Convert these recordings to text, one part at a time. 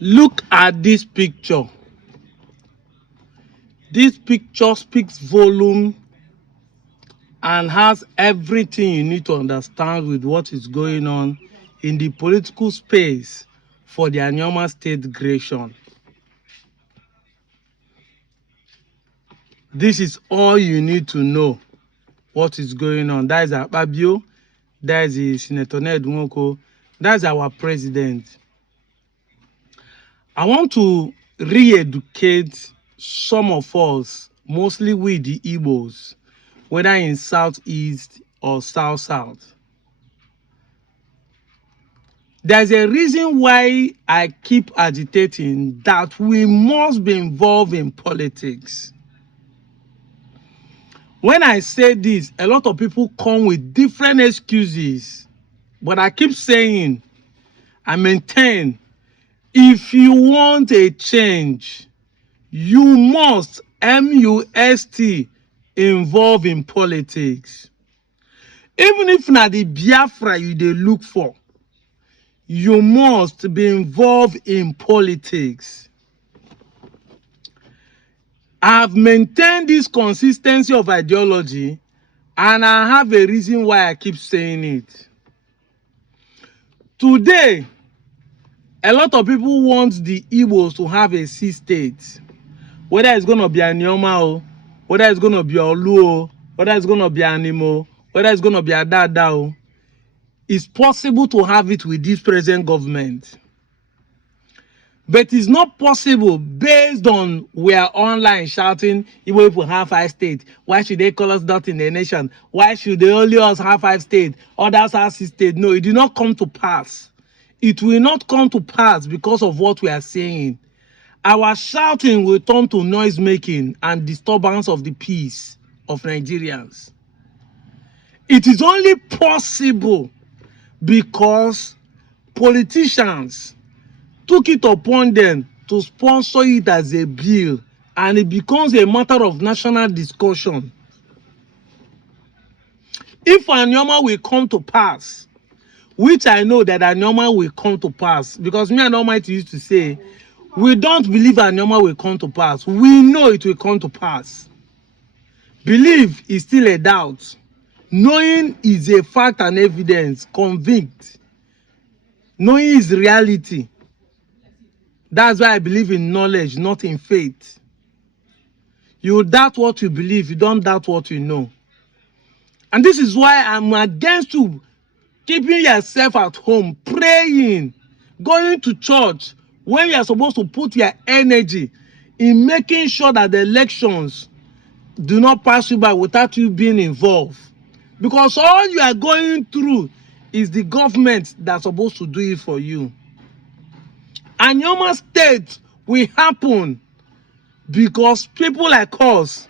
Look at this picture. This picture speaks volume and has everything you need to understand with what is going on in the political space for the Anioma state creation. This is all you need to know what is going on. That is Abia, that is the Senator Ned Nwoko, that's our president. I want to re-educate some of us, mostly we the Igbos, whether in Southeast or South. There's a reason why I keep agitating that we must be involved in politics. When I say this, a lot of people come with different excuses, but I keep saying, I maintain, if you want a change, you must, MUST, involve in politics. Even if not the Biafra you dey look for, you must be involved in politics. I've maintained this consistency of ideology, and I have a reason why I keep saying it. Today, a lot of people want the Igbos to have a sea state. Whether it's going to be Anioma, whether it's going to be Olu, whether it's going to be Animo, whether it's going to be Adada, it's possible to have it with this present government. But it's not possible based on we are online shouting, even if we have 5 states. Why should they call us dot in the nation? Why should they only us have 5 states? Others have 6 states. No, it did not come to pass. It will not come to pass because of what we are saying. Our shouting will turn to noise making and disturbance of the peace of Nigerians. It is only possible because politicians took it upon them to sponsor it as a bill, and it becomes a matter of national discussion. If Anioma will come to pass, which I know that Anioma will come to pass, because me and Almighty used to say, we don't believe Anioma will come to pass. We know it will come to pass. Belief is still a doubt. Knowing is a fact and evidence. Convict. Knowing is reality. That's why I believe in knowledge, not in faith. You doubt what you believe, you don't doubt what you know. And this is why I'm against you keeping yourself at home, praying, going to church, when you are supposed to put your energy in making sure that the elections do not pass you by without you being involved. Because all you are going through is the government that's supposed to do it for you. Anioma state will happen because people like us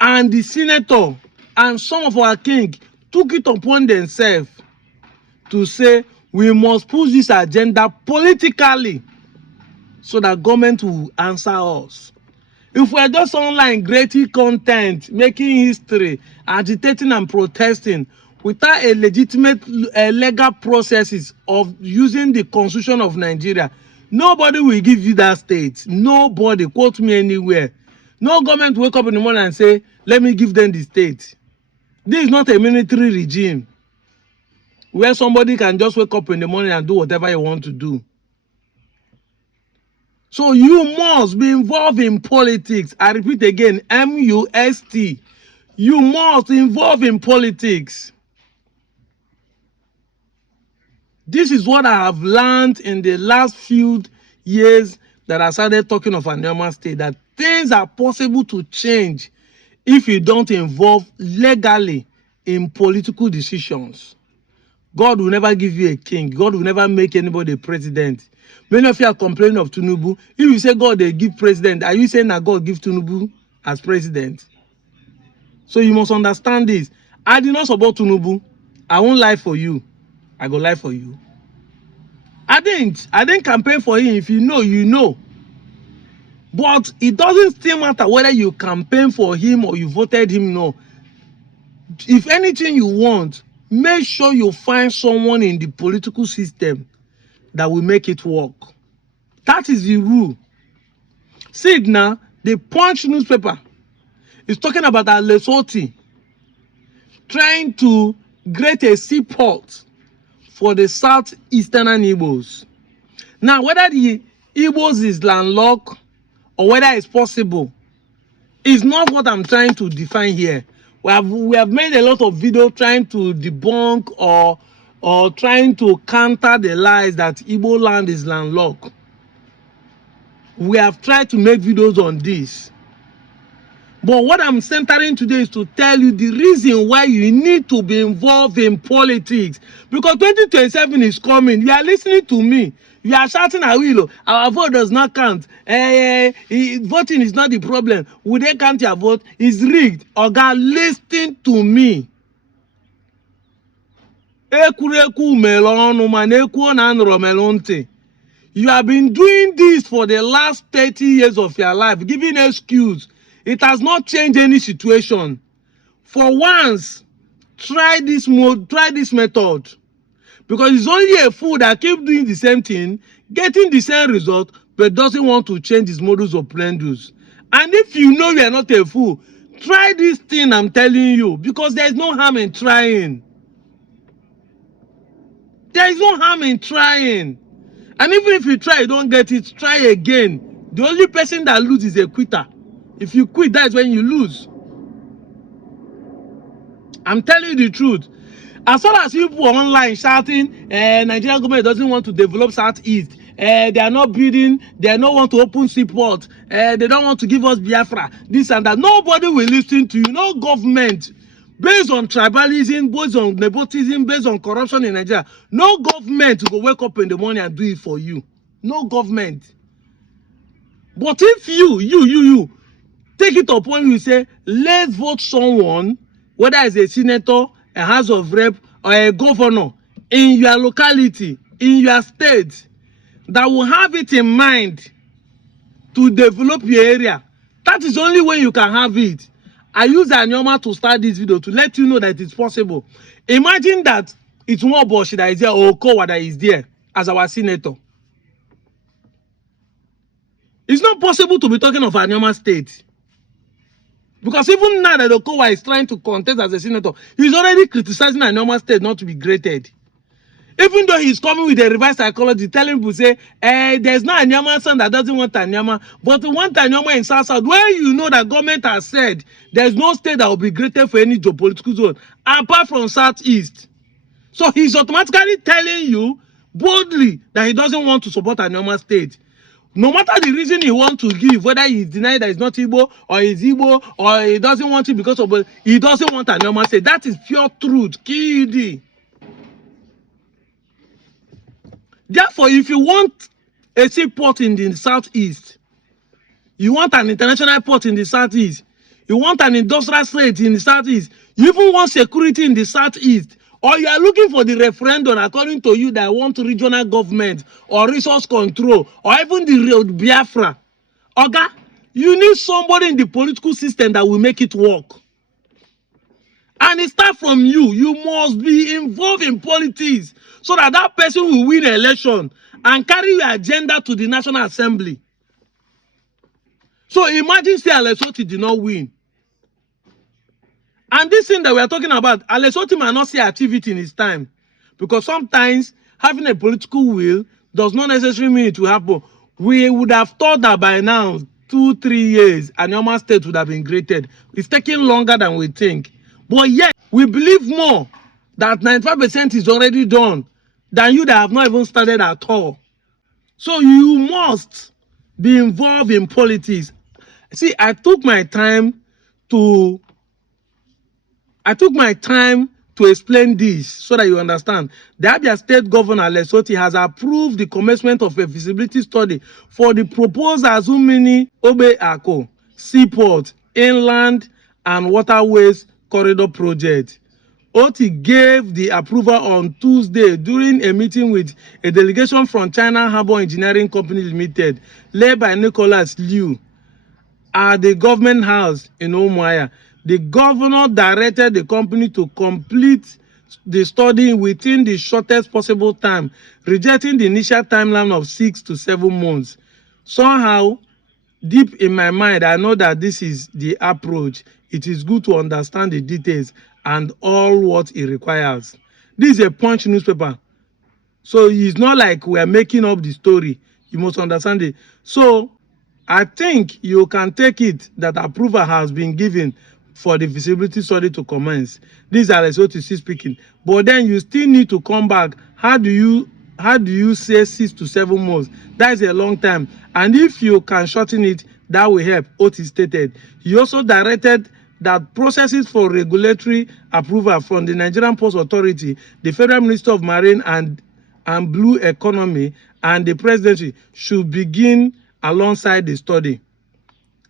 and the senator and some of our king took it upon themselves to say we must push this agenda politically so that government will answer us. If we're just online creating content, making history, agitating and protesting without a legitimate legal processes of using the constitution of Nigeria, nobody will give you that state. Nobody, quote me anywhere. No government wake up in the morning and say, let me give them the state. This is not a military regime where somebody can just wake up in the morning and do whatever you want to do. So you must be involved in politics. I repeat again, MUST. You must involve in politics. This is what I have learned in the last few years that I started talking of Anioma State, that things are possible to change if you don't involve legally in political decisions. God will never give you a king. God will never make anybody a president. Many of you are complaining of Tinubu. If you say God they give president, are you saying that God give Tinubu as president? So you must understand this. I did not support Tinubu. I won't lie for you. I go lie for you. I didn't campaign for him. If you know, you know. But it doesn't still matter whether you campaign for him or you voted him. No. If anything you want, make sure you find someone in the political system that will make it work. That is the rule. See it now, the Punch newspaper is talking about Lesotho trying to create a seaport for the southeastern Igbos. Now, whether the Igbos is landlocked or whether it's possible is not what I'm trying to define here. We have made a lot of videos trying to debunk or trying to counter the lies that Igbo land is landlocked. We have tried to make videos on this. But what I'm centering today is to tell you the reason why you need to be involved in politics. Because 2027 is coming. You are listening to me. You are shouting at Willow. Our vote does not count. Voting is not the problem. Would they count your vote? It's rigged. Oga, listen to me. You have been doing this for the last 30 years of your life, giving excuse. It has not changed any situation. For once, try this method. Because it's only a fool that keeps doing the same thing, getting the same result, but doesn't want to change his modus operandi. And if you know you are not a fool, try this thing I'm telling you, because there is no harm in trying. There is no harm in trying. And even if you try, you don't get it, try again. The only person that loses is a quitter. If you quit, that's when you lose. I'm telling you the truth. As far as people online shouting, Nigerian government doesn't want to develop Southeast. They are not building, they don't want to open seaport. They don't want to give us Biafra, this and that. Nobody will listen to you. No government, based on tribalism, based on nepotism, based on corruption in Nigeria, no government will wake up in the morning and do it for you. No government. But if you take it upon you, say, let's vote someone, whether it's a senator, a house of rep, or a governor in your locality, in your state, that will have it in mind to develop your area. That is only when you can have it. I use Anyoma to start this video to let you know that it's possible. Imagine that it's Nwaboshi that is there or Okowa that is there as our senator. It's not possible to be talking of Anyoma state. Because even now that Okowa is trying to contest as a senator, he's already criticizing Anyoma state not to be graded. Even though he's coming with a reverse psychology, telling people, say, there's no Anyoma son that doesn't want Anyoma, but we want Anyoma in South South, where you know that government has said there's no state that will be graded for any geopolitical zone, apart from Southeast. So he's automatically telling you boldly that he doesn't want to support Anyoma state. No matter the reason he wants to give, whether he's denying that he's not Igbo, or he's Igbo, or he doesn't want it because of, he doesn't want Anyoma state. That is pure truth. KD. Therefore, if you want a seaport in the Southeast, you want an international port in the Southeast, you want an industrial state in the Southeast, you even want security in the Southeast, or you are looking for the referendum according to you that want regional government or resource control or even the Biafra, okay, you need somebody in the political system that will make it work. And it starts from you. You must be involved in politics so that that person will win an election and carry your agenda to the National Assembly. So imagine say Lesotho did not win. And this thing that we are talking about, Lesotho might not see achieve it in his time. Because sometimes having a political will does not necessarily mean it will happen. We would have thought that by now, 2-3 years, Anyoma state would have been created. It's taking longer than we think. But yet, we believe more that 95% is already done than you that have not even started at all. So you must be involved in politics. See, I took my time to explain this so that you understand. The Abia State Governor Lesotho has approved the commencement of a feasibility study for the proposed Azumini Obe Ako seaport, inland and waterways corridor project. Oti gave the approval on Tuesday during a meeting with a delegation from China Harbour Engineering Company Limited, led by Nicholas Liu, at the government house in Umuahia. The governor directed the company to complete the study within the shortest possible time, rejecting the initial timeline of 6 to 7 months. somehow, deep in my mind, I know that this is the approach. It is good to understand the details and all what it requires. This is a Punch newspaper. So it's not like we're making up the story. You must understand it. So I think you can take it that approval has been given for the feasibility study to commence. These are SOTC speaking. But then you still need to come back. How do you say 6 to 7 months? That is a long time. And if you can shorten it, that will help. Otis stated. He also directed that processes for regulatory approval from the Nigerian Ports Authority, the Federal Minister of Marine and Blue Economy, and the presidency should begin alongside the study.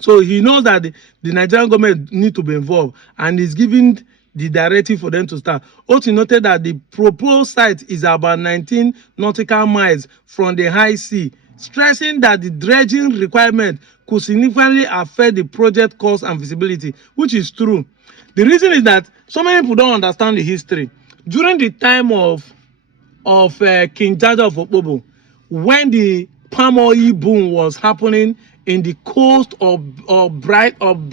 So he knows that the Nigerian government need to be involved and is giving the directive for them to start. Also noted that the proposed site is about 19 nautical miles from the high sea, stressing that the dredging requirement could significantly affect the project cost and feasibility, which is true. The reason is that so many people don't understand the history. During the time of King Jaja of Okpobo, when the palm oil boom was happening in the coast of Bright of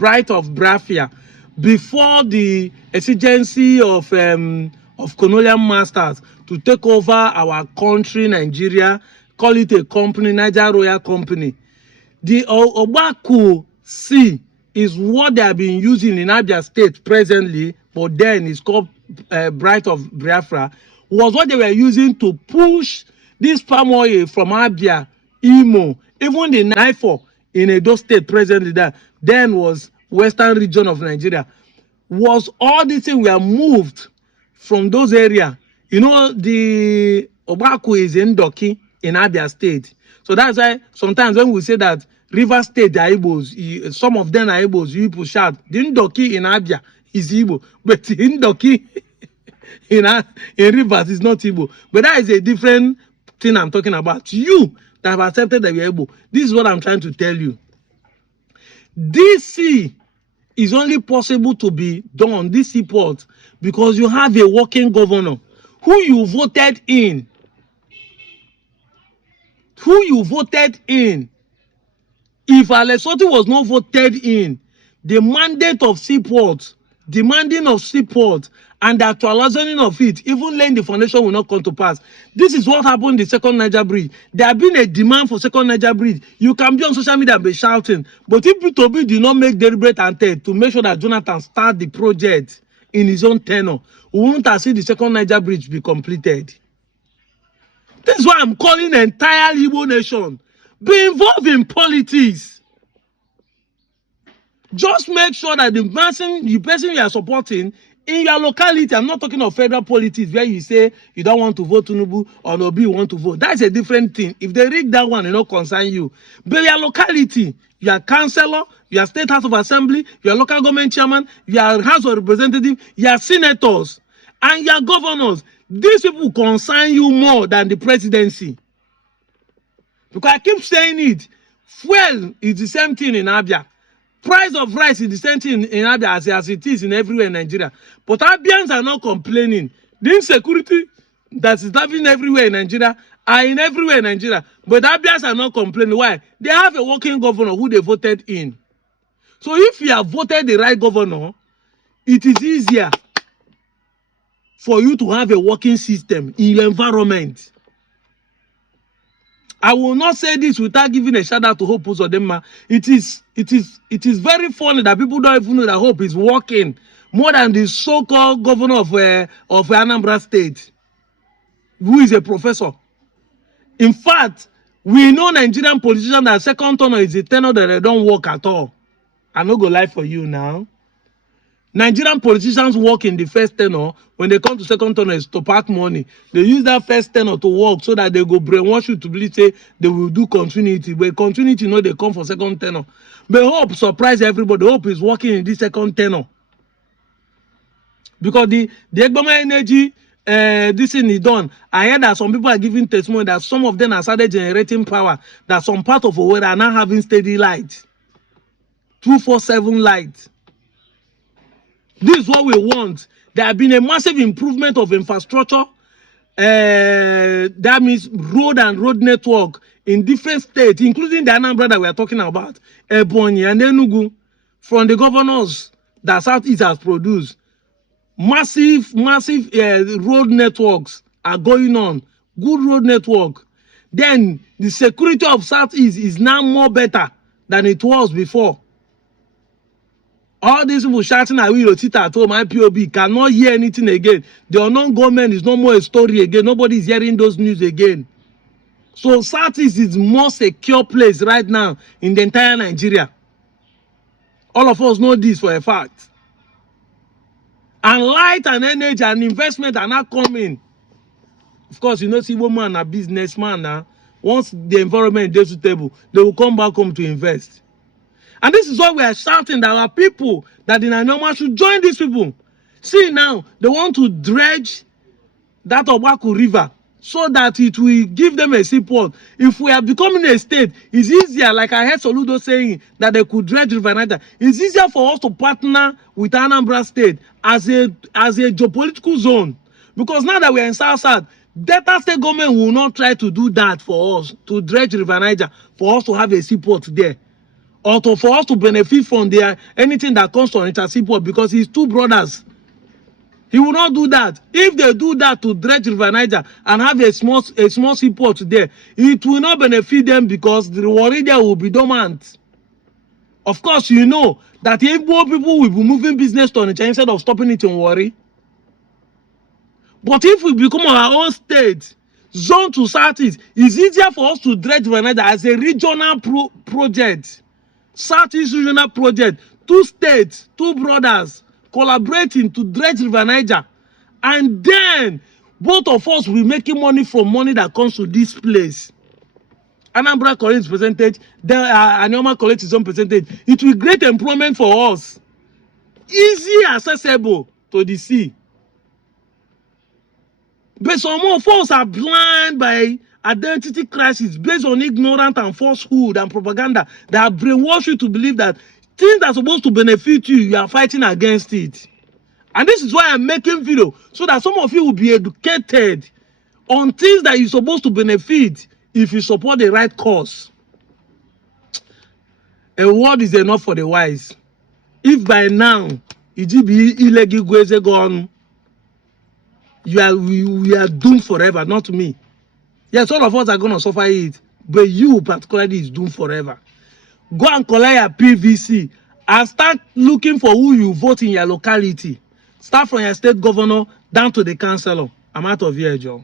Biafra, before the exigency of colonial masters to take over our country, Nigeria, call it a company, Niger Royal Company. The Obaku Sea is what they have been using in Abia State presently, but then it's called Bright of Biafra, was what they were using to push this palm oil from Abia, Imo, even the Nifo in Edo State presently, that then was western region of Nigeria. Was all these things were moved from those areas. You know, the Obaku is in Doki in Abia State. So that's why sometimes when we say that River State, the Igbos, some of them are Igbos, you people shout, the Ndoki in Abia is Igbo, but in Ndoki in Rivers is not Igbo. But that is a different thing I'm talking about. You that have accepted that you're Igbo. This is what I'm trying to tell you. DC is only possible to be done, this seaport, because you have a working governor who you voted in. Who you voted in. If Alessoti was not voted in, the mandate of seaport, demanding of seaport, and the actualizing of it, even laying the foundation will not come to pass. This is what happened in the second Niger Bridge. There have been a demand for second Niger Bridge. You can be on social media and be shouting, but if P2B did not make deliberate intent to make sure that Jonathan start the project in his own tenure, we won't have seen the second Niger Bridge be completed. This is why I'm calling the entire Igbo nation. Be involved in politics. Just make sure that the person you are supporting in your locality, I'm not talking of federal politics where you say you don't want to vote Tinubu or Obi want to vote. That's a different thing. If they rig that one, it don't concern you. But your locality, you are councillor, you are state house of assembly, you are local government chairman, you are house of representative, you are senators, and you are governors. These people concern you more than the presidency. Because I keep saying it, fuel is the same thing in Abia. Price of rice is the same thing in Abia as it is in everywhere in Nigeria. But Abians are not complaining. The insecurity that is happening everywhere in Nigeria are in everywhere in Nigeria. But Abians are not complaining. Why? They have a working governor who they voted in. So if you have voted the right governor, it is easier for you to have a working system in your environment. I will not say this without giving a shout out to Hope Uzodinma. It is very funny that people don't even know that Hope is working more than the so-called governor of Anambra State, who is a professor. In fact, we know Nigerian politicians that second tenor is a tenor that they don't work at all. I'm not going to lie for you now. Nigerian politicians work in the first tenor. When they come to second tenor, it's to pack money. They use that first tenor to work so that they go brainwash you to believe say they will do continuity. But continuity, you know, they come for second tenor. But Hope surprise everybody. Hope is working in this second tenor. Because the Egbama energy, this thing is done. I heard that some people are giving testimony that some of them have started generating power. That some part of Owerri are now having steady light. 247 light. This is what we want. There have been a massive improvement of infrastructure. That means road and road network in different states, including the Anambra that we are talking about, Ebonyi and Enugu, from the governors that Southeast has produced. Massive road networks are going on. Good road network. Then the security of Southeast is now more better than it was before. All these people shouting at will sit at home, IPOB cannot hear anything again. The unknown government is no more a story again. Nobody is hearing those news again. So Southeast is the most secure place right now in the entire Nigeria. All of us know this for a fact. And light and energy and investment are not coming. Of course, you know, see woman a businessman now. Once the environment is suitable, they will come back home to invest. And this is why we are shouting that our people that in Anyoma should join these people. See now, they want to dredge that Obaku River so that it will give them a seaport. If we are becoming a state, it's easier, like I heard Soludo saying that they could dredge River Niger. It's easier for us to partner with Anambra State as a geopolitical zone. Because now that we are in South, Delta State government will not try to do that for us, to dredge River Niger, for us to have a seaport there. Or for us to benefit from anything that comes from Onitsha seaport, because it's two brothers. He will not do that. If they do that to dredge River Niger and have a small seaport there, it will not benefit them because the Warri there will be dormant. Of course, you know that Igbo people will be moving business to Onitsha instead of stopping it in Warri. But if we become our own state, zone to Southeast, it's easier for us to dredge River Niger as a regional project. Southeast regional project. Two states, two brothers collaborating to dredge River Niger, and then both of us will be making money from money that comes to this place. Anambra collects percentage, then Anyoma collects its own percentage. It will create employment for us, easy accessible to the sea. But some of us are blind by identity crisis based on ignorance and falsehood and propaganda that have brainwashed you to believe that things that are supposed to benefit you, you are fighting against it. And this is why I'm making video, so that some of you will be educated on things that you're supposed to benefit if you support the right cause. A word is enough for the wise. If by now, Igbo illegal gweze gone, we are doomed forever, not me. Yes, all of us are going to suffer it, but you particularly is doomed forever. Go and collect your PVC and start looking for who you vote in your locality. Start from your state governor down to the councillor. I'm out of here, Joe.